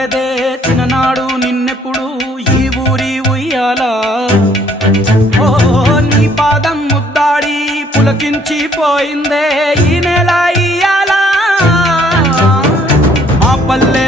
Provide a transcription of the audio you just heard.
చూడలేదే చిన్ననాడు నిన్నెప్పుడు ఈ ఊరి ఉయ్యాలా ఓ నీ పాదం ముద్దాడి పులకించిపోయిందే ఈ నెల ఇయ్యాలా మా పల్లె